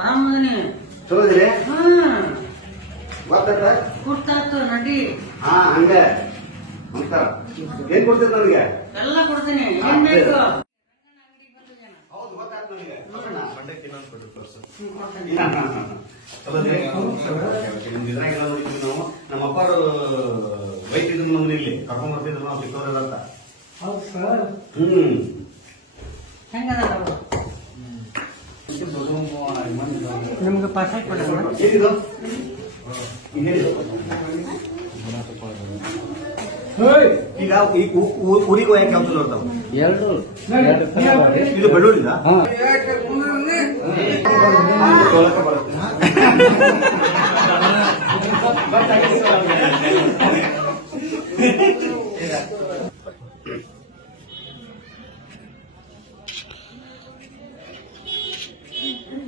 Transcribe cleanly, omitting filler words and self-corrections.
ಆರಾಮದನಿ. ಚಲೋ ಇದೀರಿ? ಗೊತ್ತಾಯ್ತ? ಗೊತ್ತಾಯ್ತು ನಡಿ. ಹಂಗೆ ನಮಸ್ಕಾರ. ಏನ್ ಕೊಡ್ತೀರಿ ನನಗೆ? ಎಲ್ಲ ಕೊಡ್ತೀನಿ. ಏನ್ ಬೇಕು? ಹೌದು ಗೊತ್ತಾಯ್ತು ನನಗೆ. ನಮ್ಮ ಅಪ್ಪಾರು ಬೈಕ್ ಇದ್ರು ನಮ್ದು ಇಲ್ಲಿ ಕರ್ಕೊಂಡ್ ಬರ್ತಿದ್ರು ನಾವು ಚಿಕ್ಕವರೆಲ್ಲ ಅಂತ. ಹೌದು ಸರ್. ಹೆಂಗದ ನಿಮ್ಗೆ ಪಾರ್ಸಲ್ ಕೊಡೋಣ. ಏನಿದು? ಈಗ ಊರಿಗೆ ಹೋಯಕ್ಕೆ ಯಾವ ಚಲೋ ಇರ್ತಾವ? ಎರಡು ಇದು ಬೆಳ್ಳುಳ್ಳಿದ ಬರುತ್ತೆ.